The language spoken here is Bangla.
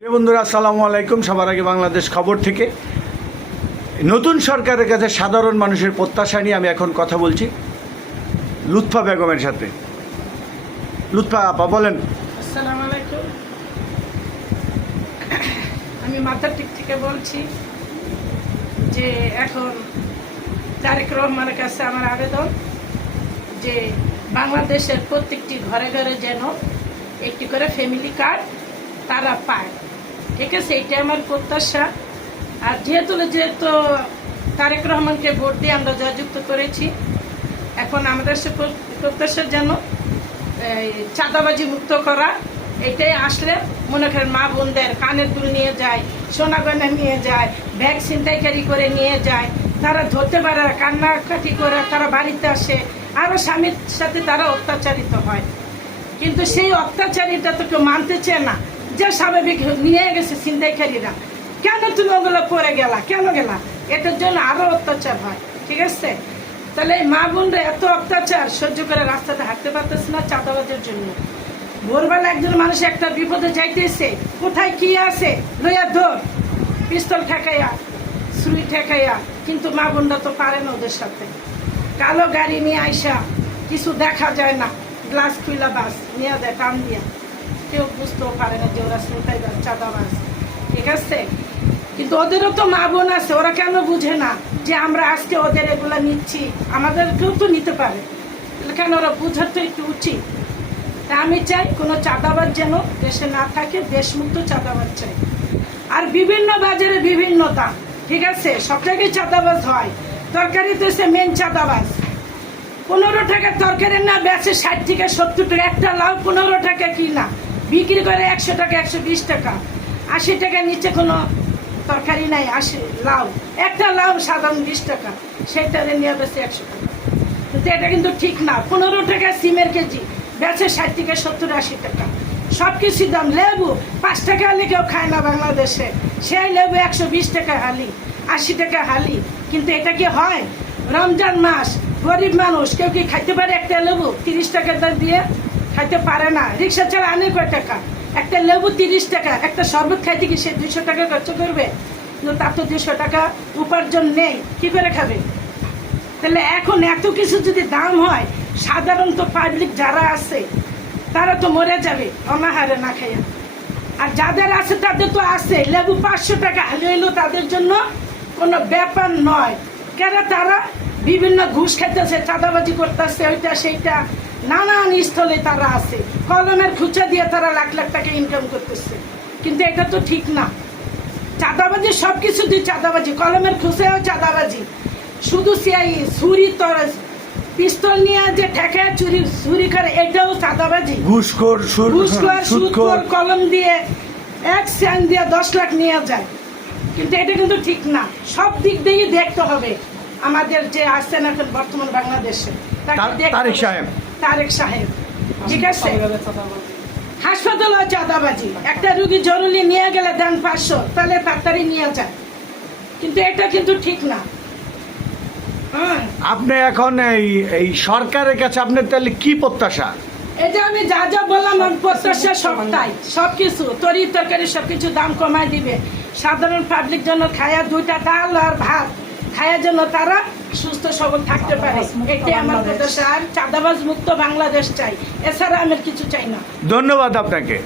প্রিয় বন্ধুরা, আসসালামু আলাইকুম। সবার আগে বাংলাদেশ খবর থেকে নতুন সরকারের কাছে সাধারণ মানুষের প্রত্যাশা নিয়ে আমি এখন কথা বলছি লুৎফা বেগমের সাথে। লুৎফা আপা বলেন। আসসালামু আলাইকুম। আমি মাথাটিক থেকে বলছি যে এখন তারেক রহমানের কাছে আমার আবেদন যে বাংলাদেশের প্রত্যেকটি ঘরে ঘরে যেন একটি করে ফ্যামিলি কার্ড তারা পায়। ঠিক আছে, এটা আমার প্রত্যাশা। আর যেহেতু তারেক রহমানকে ভোট দিয়ে আমরা জয়যুক্ত করেছি, এখন আমাদের সে প্রত্যাশা যেন চাঁদাবাজি মুক্ত করা। এটাই আসলে মনে করেন মা বোনদের কানের দুল নিয়ে যায়, সোনা গয়না নিয়ে যায়, ব্যাগ ছিনতাইকারী করে নিয়ে যায়, তারা ধরতে পারে, কান্নাকাটি করে তারা বাড়িতে আসে, আরও স্বামীর সাথে তারা অত্যাচারিত হয়। কিন্তু সেই অত্যাচারীটা তো কেউ মানতে চায় না যে স্বাভাবিক নিয়ে গেছে ছিনতাইকারীরা, কেন তুমি ওগুলো পরে গেলা, কেন গেলা? এটার জন্য আরও অত্যাচার হয়। ঠিক আছে, তাহলে এই মা বোনরা এত অত্যাচার সহ্য করে রাস্তাতে হাঁটতে পারতেছে না চাঁদাবাজের জন্য। ভোরবেলা একজন মানুষ একটা বিপদে যাইতেছে, কোথায় কি আছে লইয়া দৌড়, পিস্তল ঠেকাইয়া, ছুরি ঠেকাইয়া, কিন্তু মা বোনরা তো পারে না ওদের সাথে। কালো গাড়ি নিয়ে আইসা কিছু দেখা যায় না, গ্লাস খুইলা বাস নিয়ে দেয় টান দিয়া, কেউ বুঝতেও পারে না যে ওরা ছিনতাইবাজ চাঁদাবাজ। ঠিক আছে, কিন্তু ওদেরও তো মা বোন আছে, ওরা কেন বুঝে না যে আমরা আজকে ওদের এগুলা নিচ্ছি, আমাদেরকেও তো নিতে পারে, কেন ওরা বুঝার তো একটু উচিত। তা আমি চাই কোনো চাঁদাবাজ যেন দেশে না থাকে, দেশমুক্ত চাঁদাবাজ চাই। আর বিভিন্ন বাজারে বিভিন্ন দাম, ঠিক আছে, সব জায়গায় চাঁদাবাজ হয়। তরকারি তো এসে মেন চাঁদাবাজ। 15 টাকার তরকারি না বেচে 60 থেকে 70 টাকা, একটা লাউ 15 টাকা কিনা বিক্রি করে 100 টাকা, 120 টাকা, 80 টাকার নিচে কোনো তরকারি নাই। লাউ একটা লাউ সাধারণ 20 টাকা, সেটা নিয়ে বেছে 100 টাকা। কিন্তু এটা কিন্তু ঠিক না। 15 টাকা সিমের কেজি বেচে 60 থেকে 70, 80 টাকা। সব কিছুর দাম। লেবু 5 টাকা হালি কেউ খায় না বাংলাদেশে, সেই লেবু 120 টাকা হালি, 80 টাকা হালি। কিন্তু এটা কি হয়? রমজান মাস, গরিব মানুষ কেউ কি খাইতে পারে একটা লেবু 30 টাকা দাম দিয়ে? খাইতে পারে না। রিক্সা ছাড়া আনে কয় টাকা? একটা লেবু 30 টাকা। একটা শরবত খাইতে কি সে 200 টাকা খরচ করবে? কিন্তু তার তো 200 টাকা উপার্জন নেই, কি করে খাবে? তাহলে এখন এত কিছু যদি দাম হয়, সাধারণত পাবলিক যারা আছে তারা তো মরে যাবে অনাহারে না খাইয়া। আর যাদের আছে তাদের তো আছে। লেবু 500 টাকা হলেও তাদের জন্য কোনো ব্যাপার নয়। কেন? তারা বিভিন্ন ঘুষ খেতেছে, চাঁদাবাজি করতেছে, ওইটা সেইটা নানান স্থলে তারা আছে। কলমের খুচা দিয়ে তারা লাখ লাখ টাকা ইনকাম করতেছে। কিন্তু এটা তো ঠিক না। চাঁদাবাজি সব কিছু দিয়ে চাঁদাবাজি, কলমের খুচেও চাঁদাবাজি। শুধু ছুরি পিস্তল নিয়ে যে ঠেকায় চুরি করে, এটাও চাঁদাবাজি। ঘুষখোর, সুদখোর কলম দিয়ে 1 সেন্ট দিয়ে 10 লাখ নিয়ে যায়। কিন্তু এটা কিন্তু ঠিক না। সব দিক দিয়ে দেখতে হবে। আমাদের যে আসছেন এখন বর্তমান বাংলাদেশে তারেক সাহেব, ঠিক আছে, হাসপাতালে চাঁদাবাজি। একটা রুগী জরুরি নিয়ে গেলে দেন 500, তাহলে তাড়াতাড়ি নিয়ে যায়। কিন্তু এটা কিন্তু ঠিক না। আপনি এখন এই সরকারের কাছে আপনার তাহলে কি প্রত্যাশা? এটা আমি যা যা বললাম, প্রত্যাশা সবটাই, সবকিছু তরি তরকারি সবকিছু দাম কমায় দিবে। সাধারণ পাবলিক জন্য খায়া 2টা ডাল আর ভাত খায়ার জন্য তারা সুস্থ সবল থাকতে পারে, এটাই আমার প্রত্যাশা। আর চাঁদাবাজ মুক্ত বাংলাদেশ চাই, এছাড়া আমি কিছু চাই না। ধন্যবাদ আপনাকে।